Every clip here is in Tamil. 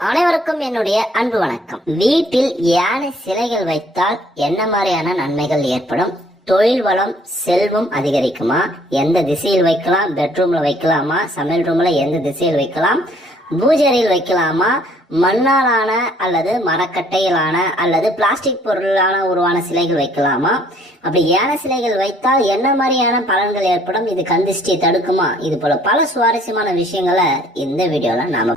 அனைவருக்கும் என்னுடைய அன்பு வணக்கம். வீட்டில் யானை சிலைகள் வைத்தால் என்ன மாதிரியான நன்மைகள் ஏற்படும்? தொழில் வளம் செல்வம் அதிகரிக்குமா? எந்த திசையில் வைக்கலாம்? பெட்ரூம்ல வைக்கலாமா? சமையல் ரூம்ல எந்த திசையில் வைக்கலாம்? பூஜை வைக்கலாமா? மண்ணாலான அல்லது மரக்கட்டையிலான அல்லது பிளாஸ்டிக் பொருளான உருவான சிலைகள் வைக்கலாமா? அப்படி யானை சிலைகள் வைத்தால் என்ன மாதிரியான பலன்கள் ஏற்படும்? இது கந்திஷ்டி தடுக்குமா? இது போல பல சுவாரஸ்யமான விஷயங்களை இந்த வீடியோல நாம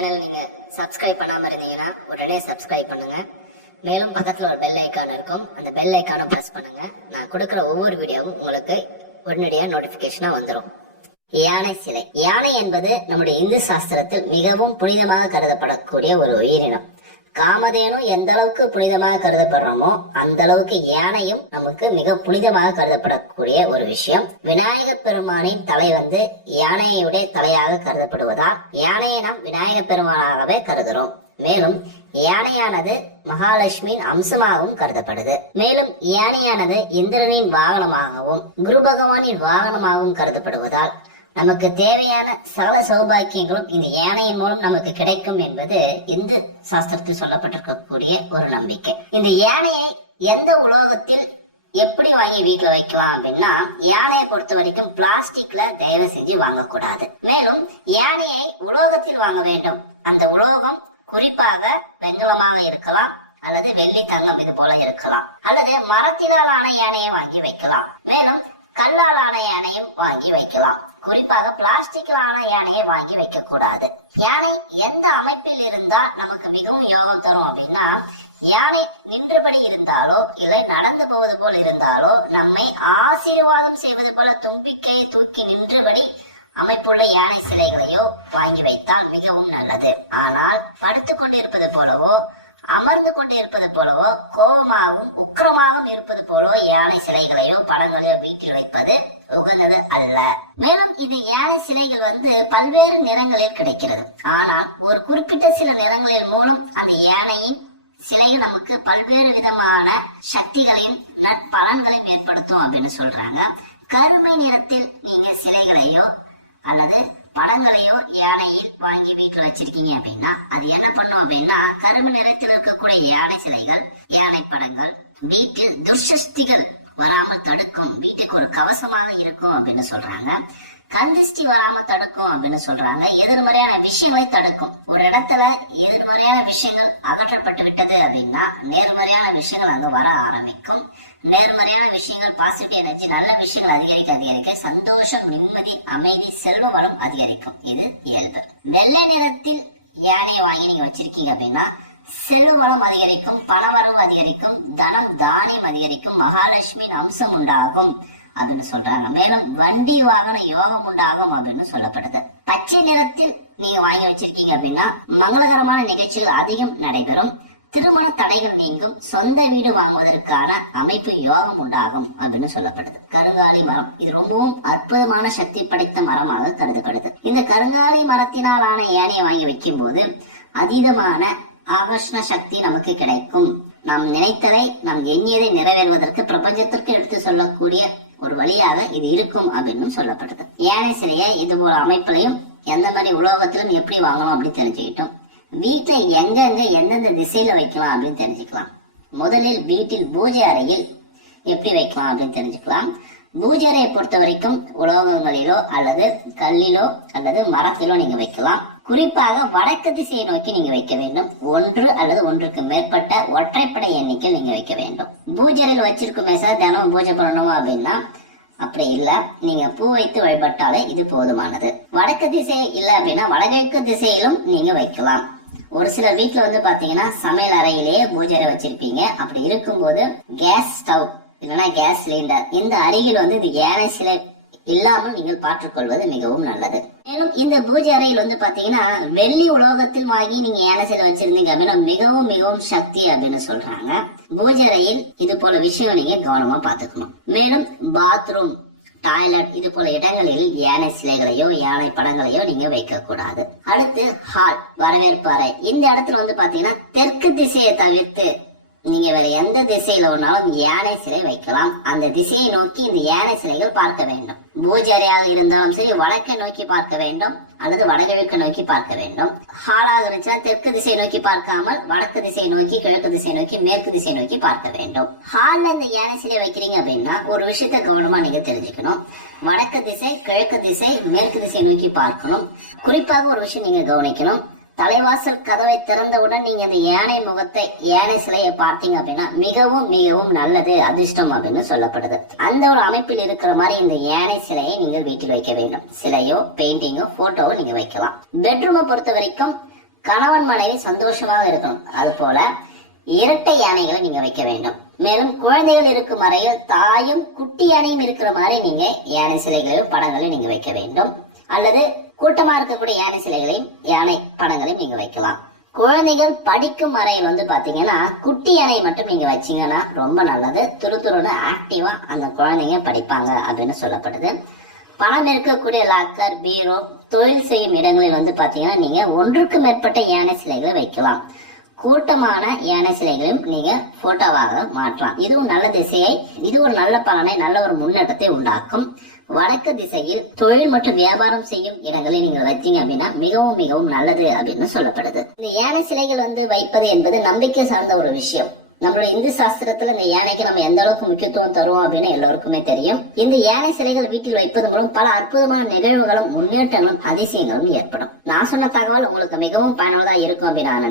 சேனல் நீங்க சப்ஸ்கிரைப் பண்ணாம இருந்தீங்கன்னா உடனே சப்ஸ்கிரைப் பண்ணுங்க. மேலும் பக்கத்துல ஒரு பெல் ஐக்கான் இருக்கும். அந்த பெல் ஐக்கானை பிரஸ் பண்ணுங்க. நான் கொடுக்கிற ஒவ்வொரு வீடியோவும் உங்களுக்கு உடனடியா நோட்டிபிகேஷனா வந்துடும் யானை சிலை. யானை என்பது நம்முடைய இந்து சாஸ்திரத்தில் மிகவும் புனிதமாக கருதப்படக்கூடிய ஒரு உயிரினம். காமதேனு எந்த அளவுக்கு புனிதமாக கருதப்படுறோமோ அந்த அளவுக்கு யானையும் நமக்கு மிக புனிதமாக கருதப்படக்கூடிய ஒரு விஷயம். விநாயக பெருமானின் தலை வந்து யானையுடைய தலையாக கருதப்படுவதால் யானையை நாம் விநாயக பெருமானாகவே கருதுகிறோம் மேலும் யானையானது மகாலட்சுமியின் அம்சமாகவும் கருதப்படுது. மேலும் யானையானது இந்திரனின் வாகனமாகவும் குரு பகவானின் வாகனமாகவும் கருதப்படுவதால் நமக்கு தேவையான சகல சௌபாக்கியங்களும் இந்த யானையின் மூலம் நமக்கு கிடைக்கும் என்பது இந்து சாஸ்திரத்தில் சொல்லப்பட்டிருக்கக்கூடிய ஒரு நம்பிக்கை. இந்த யானையை எந்த உலோகத்தில் எப்படி வாங்கி வீட்டுல வைக்கலாம் அப்படின்னா யானையை பொறுத்த வரைக்கும் பிளாஸ்டிக்ல தயவு செஞ்சு வாங்கக்கூடாது. மேலும் யானையை உலோகத்தில் வாங்க வேண்டும். அந்த உலோகம் குறிப்பாக வெண்கலமாக இருக்கலாம் அல்லது வெள்ளி தங்கம் இது போல இருக்கலாம் அல்லது மரத்தினாலான யானையை வாங்கி வைக்கலாம். மேலும் கல்லால் ஆன யானையும் வாங்கி வைக்கலாம். குறிப்பாக பிளாஸ்டிக்கில் ஆன யானையை வாங்கி வைக்க கூடாது யானை எந்த அமைப்பில் இருந்தா நமக்கு மிகவும் யோகம் தரும் அப்படின்னா யானை நின்றபடி இருந்தாலோ இல்லை நடந்து போவது போல் இருந்தாலோ நம்மை ஆசீர்வாதம் செய்வது போல தும்பிக்கை தூக்கி நின்றபடி அமைப்புள்ள யானை சிலைகளையோ வாங்கி வைத்தால் மிகவும் நல்லது. ஆனால் படுத்துக் கொண்டிருப்பது போலவோ அமர்ந்து கொண்டிருப்பது போலவோ கோபமாகவும் உக்கிரமாகவும் இருப்பது போலவோ யானை சிலைகளையோ மேலும் இது ஏழை சிலைகள் வந்து பல்வேறு நிறங்களில் கிடைக்கிறது. ஆனால் ஒரு குறிப்பிட்ட சில நிறங்களின் மூலம் அந்த யானையின் சிலைகள் நமக்கு பல்வேறு விதமான சக்திகளையும் நற்பலன்களையும் ஏற்படுத்தும் அப்படின்னு சொல்றாங்க. கருமை நிறத்தில் நீங்க சிலைகளையோ அல்லது படங்களையோ யானையில் வாங்கி வீட்டுல வச்சிருக்கீங்க அப்படின்னா அது என்ன பண்ணும் அப்படின்னா கரும்பு நிறத்தில் இருக்கக்கூடிய யானை சிலைகள் யானை படங்கள் வீட்டில் துர்சக்திகள் வராம தடுக்கும். வீட்டுக்கு ஒரு கவசமாக இருக்கும் அப்படின்னு சொல்றாங்க. கந்திஷ்டி வராம தடுக்கும் அப்படின்னு சொல்றாங்க. எதிர்மறையான விஷயங்களை தடுக்கும். ஒரு இடத்துல எதிர்மறையான விஷயங்கள் அகற்றப்பட்டு விட்டது அப்படின்னா நேர்மறையான விஷயங்கள் அங்க வர ஆரம்பிக்கும். நேர்மறையான விஷயங்கள் பாசிட்டிவ் எனர்ஜி நல்ல விஷயங்கள் அதிகரிக்க அதிகரிக்க சந்தோஷம் நிம்மதி அமைதி செல்வ வளம் அதிகரிக்கும். இது இயல்பு. வெள்ளை நிறத்தில் யானையை வாங்கி நீங்க வச்சிருக்கீங்க அப்படின்னா செல்வளம் அதிகரிக்கும் பணவரம் அதிகரிக்கும் தனம் தானியம் அதிகரிக்கும் மகாலட்சுமியின் அம்சம் உண்டாகும் அப்படின்னு சொல்றாங்க. மேலும் வண்டி வாகன யோகம் உண்டாகும் அப்படின்னு சொல்லப்படுது. பச்சை நிறத்தில் நீங்க வாங்கி வச்சிருக்கீங்க அப்படின்னா மங்களகரமான நிகழ்ச்சிகள் அதிகம் நடைபெறும். திருமண தடைகள் நீங்கும். சொந்த வீடு வாங்குவதற்கான அமைப்பு யோகம் உண்டாகும் அப்படின்னு சொல்லப்படுது. கருங்காலி மரம். இது ரொம்பவும் அற்புதமான சக்தி படைத்த மரமாக கருதப்படுது. இந்த கருங்காலி மரத்தினாலான ஏனையை வாங்கி வைக்கும் போது அதீதமான ஆகர்ஷண சக்தி நமக்கு கிடைக்கும். நாம் நினைத்ததை நாம் எண்ணியதை நிறைவேறுவதற்கு பிரபஞ்சத்திற்கு எடுத்து சொல்லக்கூடிய ஒரு வழியாக இது இருக்கும் அப்படின்னு சொல்லப்படுது ஏழை சிலையை இது போல அமைப்பிலையும் எந்த மாதிரி உலோகத்திலும் எப்படி வாங்கணும் அப்படின்னு தெரிஞ்சுக்கிட்டோம். வீட்டை எங்கெங்க எந்தெந்த திசையில வைக்கலாம் அப்படின்னு தெரிஞ்சுக்கலாம். முதலில் வீட்டில் பூஜை அறையில் எப்படி வைக்கலாம் அப்படின்னு தெரிஞ்சுக்கலாம். பூஜை அறையை பொறுத்த வரைக்கும் உலோகங்களிலோ அல்லது கல்லிலோ அல்லது மரத்திலோ நீங்க வைக்கலாம். குறிப்பாக வடக்கு திசையை நோக்கி நீங்க வைக்க வேண்டும். ஒன்று அல்லது ஒன்றுக்கு மேற்பட்ட ஒற்றைப்படை எண்ணிக்கையில் நீங்க வைக்க வேண்டும். பூஜை அறையில் வச்சிருக்குமே சார் தினமும் பூஜை பண்ணணும் அப்படின்னா அப்படி இல்ல. நீங்க பூ வைத்து வழிபட்டாலே இது போதுமானது. வடக்கு திசை இல்ல அப்படின்னா வடகிழக்கு திசையிலும் நீங்க வைக்கலாம். ஒரு சில வீட்டுல வந்து பாத்தீங்கன்னா சமையல் அறையிலேயே பூஜை வச்சிருப்பீங்க. அப்படி இருக்கும்போது கேஸ் ஸ்டவ் இல்லைன்னா கேஸ் சிலிண்டர் இந்த அருகில் வந்து இது யானை சிலை இல்லாமல் நீங்கள் பார்த்துக்கொள்வது மிகவும் நல்லது. மேலும் இந்த பூஜை அறையில் வந்து பாத்தீங்கன்னா வெள்ளி உலோகத்தில் வாங்கி நீங்க யானை சிலை வச்சிருந்தீங்க அப்படின்னா மிகவும் மிகவும் சக்தி அப்படின்னு சொல்றாங்க. பூஜை அறையில் இது போல விஷயம் நீங்க கவனமா பாத்துக்கணும் மேலும் பாத்ரூம் டாய்லெட் இது போல இடங்களில் யானை சிலைகளையோ யானை படங்களையோ நீங்க வைக்க கூடாது அடுத்து ஹால் வரவேற்பு அறை. இந்த இடத்துல வந்து பாத்தீங்கன்னா தெற்கு திசையை தவிர்த்து நீங்க வேற எந்த திசையில வேணாலும் யானை சிலை வைக்கலாம். அந்த திசையை நோக்கி இந்த யானை சிலைகள் பார்க்க வேண்டும். பூஜை இருந்தாலும் சரி வடக்கை நோக்கி பார்க்க வேண்டும் அல்லது வடகிழக்கு நோக்கி பார்க்க வேண்டும். ஹாலாக இருந்துச்சுன்னா தெற்கு திசை நோக்கி பார்க்காமல் வடக்கு திசை நோக்கி கிழக்கு திசை நோக்கி மேற்கு திசை நோக்கி பார்க்க வேண்டும். ஹால்ல இந்த யானை சிலை வைக்கிறீங்க அப்படின்னா ஒரு விஷயத்த கவனமா நீங்க தெரிஞ்சுக்கணும். வடக்கு திசை கிழக்கு திசை மேற்கு திசை நோக்கி பார்க்கணும். குறிப்பாக ஒரு விஷயம் நீங்க கவனிக்கணும். தலைவாசல் கதவை திறந்தவுடன் நீங்க அந்த யானை முகத்தை யானை சிலையை பார்த்தீங்க அப்படின்னா மிகவும் மிகவும் நல்லது அதிர்ஷ்டம் அப்படின்னு சொல்லப்படுது. அந்த ஒரு அமைப்பில் இருக்கிற மாதிரி இந்த யானை சிலையை நீங்கள் வீட்டில் வைக்க வேண்டும். சிலையோ பெயிண்டிங்கோ போட்டோவோ நீங்க வைக்கலாம். பெட்ரூமை பொறுத்த வரைக்கும் கணவன் மனைவி சந்தோஷமாக இருக்கணும். அது போல இரட்டை யானைகளை நீங்க வைக்க வேண்டும். மேலும் குழந்தைகள் இருக்கும் அறையில் தாயும் குட்டி யானையும் இருக்கிற மாதிரி நீங்க யானை சிலைகளையும் படங்களையும் நீங்க வைக்க வேண்டும். அல்லது கூட்டமா இருக்கக்கூடிய யானை சிலைகளையும் யானை படங்களையும் நீங்க வைக்கலாம். குழந்தைகள் படிக்கும் அறையில் வந்து பாத்தீங்கன்னா குட்டி யானை மட்டும் நீங்க வச்சீங்கன்னா ரொம்ப நல்லது. துரு துருன்னு ஆக்டிவா அந்த குழந்தைங்க படிப்பாங்க அப்படின்னு சொல்லப்படுது பணம் இருக்கக்கூடிய லாக்கர் பீரோ தொழில் செய்யும் இடங்களில் வந்து பாத்தீங்கன்னா நீங்க ஒன்றுக்கு மேற்பட்ட யானை சிலைகளை வைக்கலாம். கூட்டமான யானை சிலைகளையும் நீங்க போட்டோவாக மாற்றலாம். இதுவும் நல்ல திசையை இது ஒரு நல்ல பலனை நல்ல ஒரு முன்னேற்றத்தை உண்டாக்கும். வடக்கு திசையில் தொழில் மற்றும் வியாபாரம் செய்யும் இடங்களை நீங்கள் வச்சீங்க அப்படின்னா மிகவும் மிகவும் நல்லது அப்படின்னு சொல்லப்படுது. இந்த யானை சிலைகள் வந்து வைப்பது என்பது நம்பிக்கை சார்ந்த ஒரு விஷயம். நம்மளுடைய இந்து சாஸ்திரத்துல இந்த யானைக்கு நம்ம எந்த அளவுக்கு முக்கியத்துவம் தருவோம் அப்படின்னு எல்லோருக்குமே தெரியும். இந்த யானை சிலைகள் வீட்டில் வைப்பது மூலம் பல அற்புதமான நிகழ்வுகளும் முன்னேற்றங்களும் அதிசயங்களும் ஏற்படும். நான் சொன்ன தகவல் உங்களுக்கு மிகவும் பயனுள்ளதா இருக்கும் அப்படின்னு நான்